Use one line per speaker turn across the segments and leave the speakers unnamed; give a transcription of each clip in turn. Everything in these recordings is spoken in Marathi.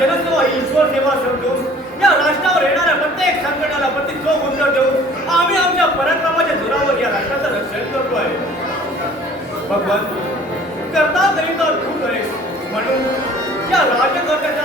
जनसेवा ही ईश्वर सेवा समजून या राष्ट्रावर येणाऱ्या प्रत्येक संकटाला प्रति चोख उत्तर देऊन आम्ही आमच्या पराक्रमाच्या जोरावर या राष्ट्राचं रक्षण करतो आहे. भगवान करता तरी तर तू करेस म्हणून या राजकर्त्याच्या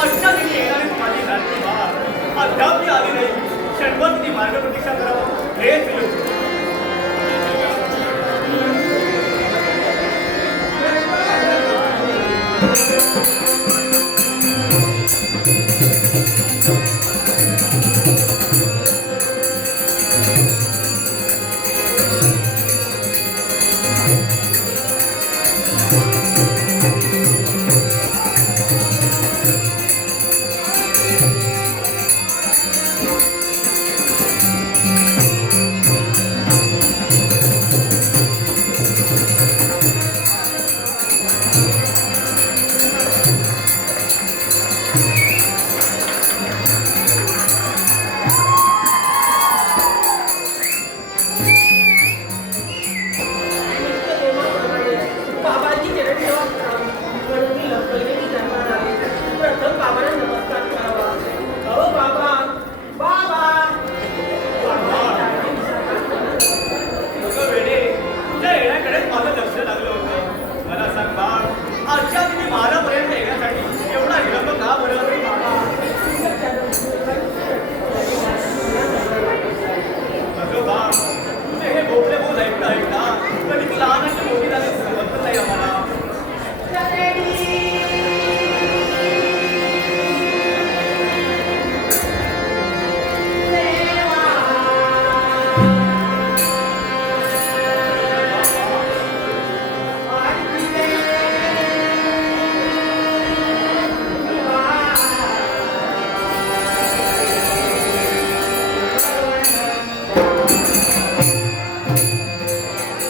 अशा येणारी माझी रात्री महाग अद्याप आली नाही. षण्वती मार्ग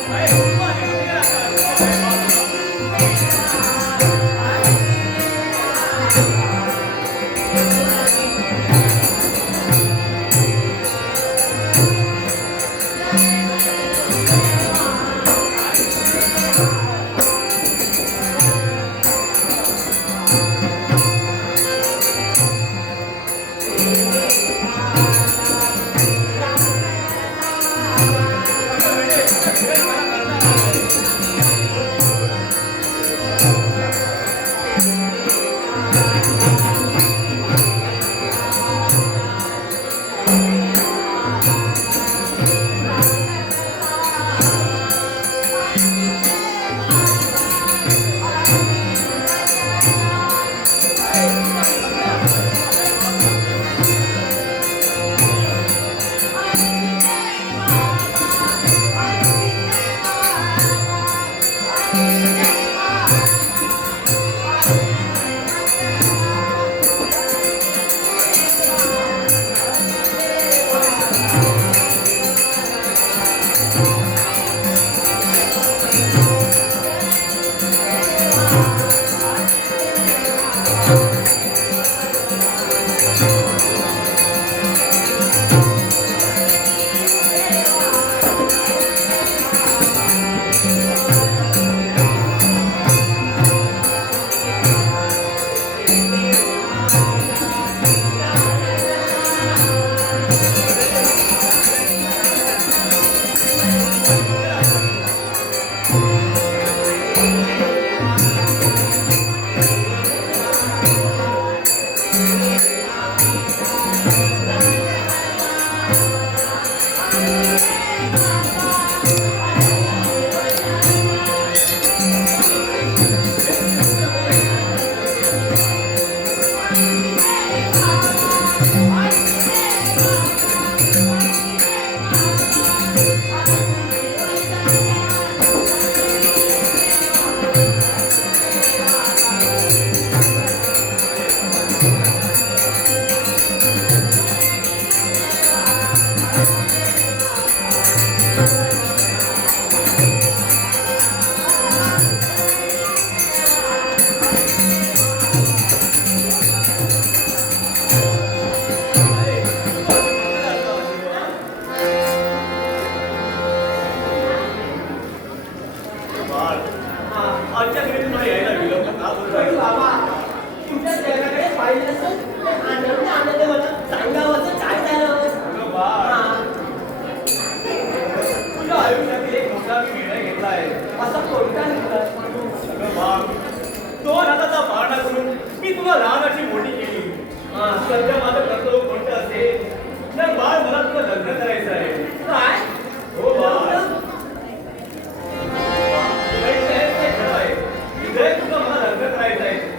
没。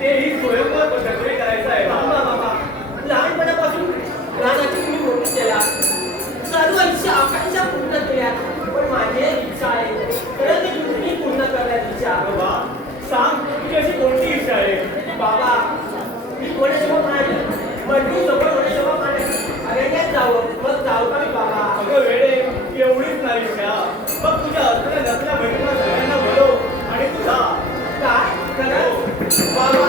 तेही स्वयंवर डबरे करायचं आहे.
लहानपणापासून राजाची तुम्ही मोठी केला. सर्व इच्छा आकांक्षा पूर्ण केल्या. पण माझी इच्छा आहे खरं ती तुम्ही पूर्ण करण्याची इच्छा.
बाबा सांग तुझी अशी कोणती इच्छा आहे?
बाबा मी कोणेशोबा पाहणे मंडळी समोर कोणेशोबा पाहणे अरण्यात जावं मग जाऊ का मी बाबा?
अगं वेळे एवढीच नाही इच्छा. मग तुझ्या असल्या नसल्या बहिणीला सगळ्यांना बोलव आणि
तुझा काय? हो.
खरं बाबा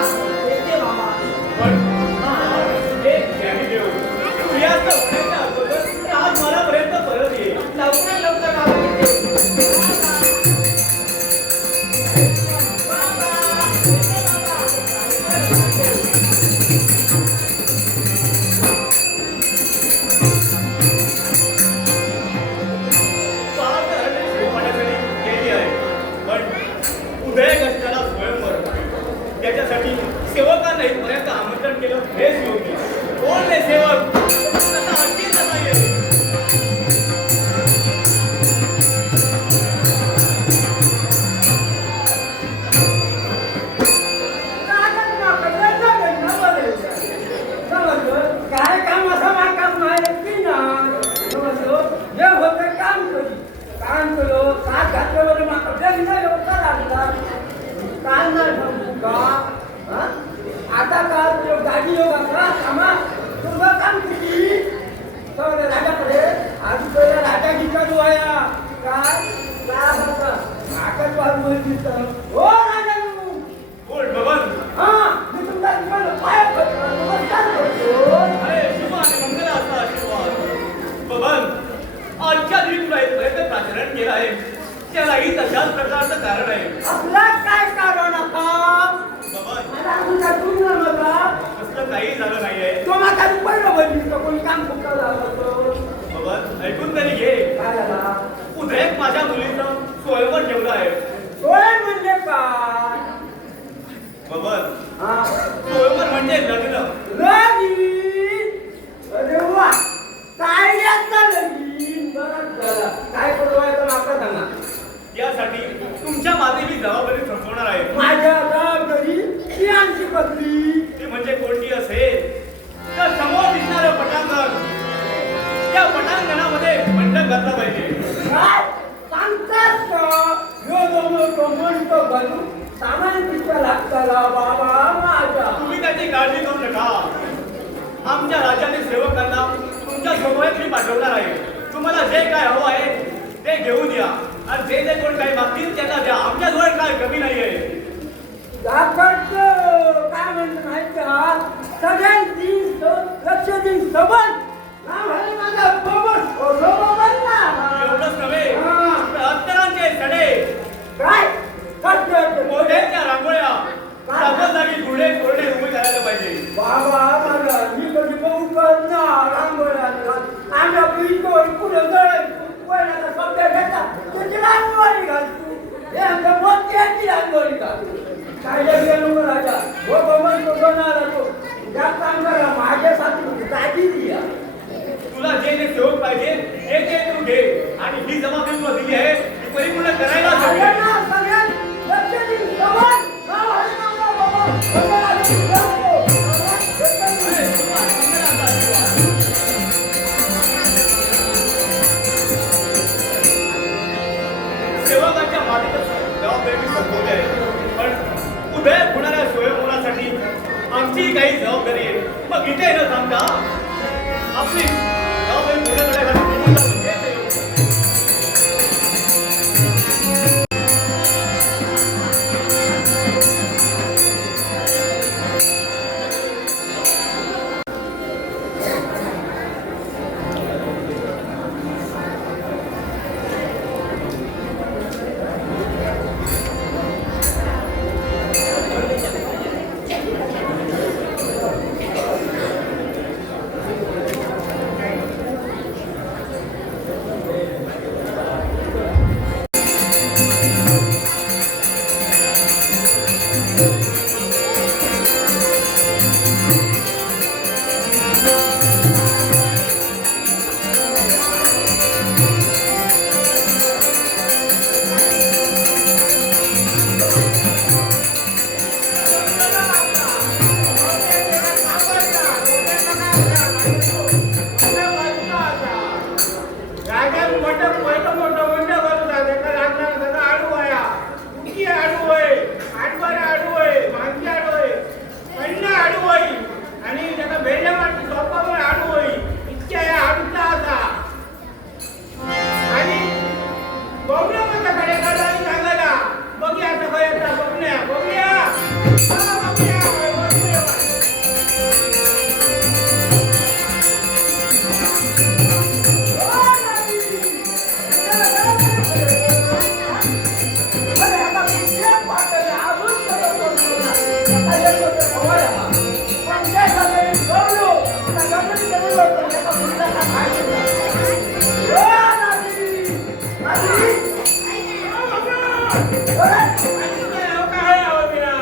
कायद्याने नको राजा
हो बहुमत नको ना राहतो या काम करा माझ्यासाठी जागी म्हणजे दिया
तुला जे जे सेवक पाहिजे ते ते तू घे. आणि ही जमा तुला दिली आहे ती परिपूर्ण करायला हवी. वेळ होणाऱ्या स्वयंपुरासाठी आमची काही जबाबदारी आहे. मग इथे न थांबता आपली जबाबदारी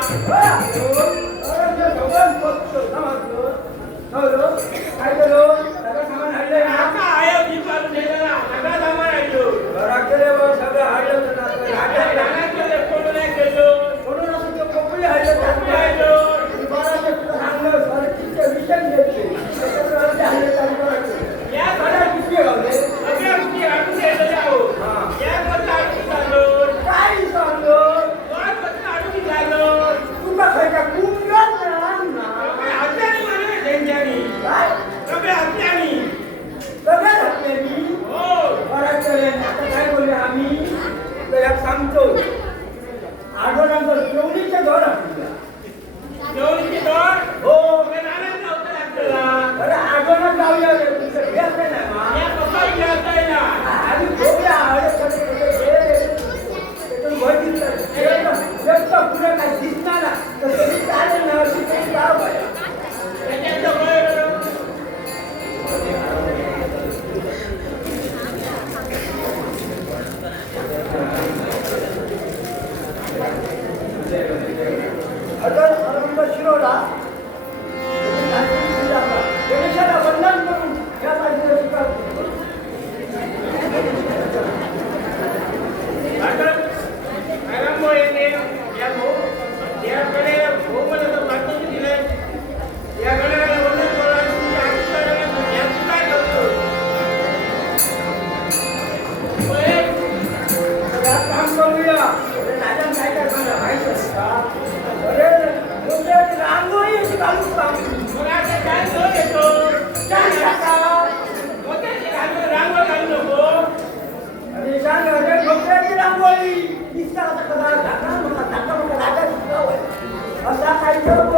Woo! Come on.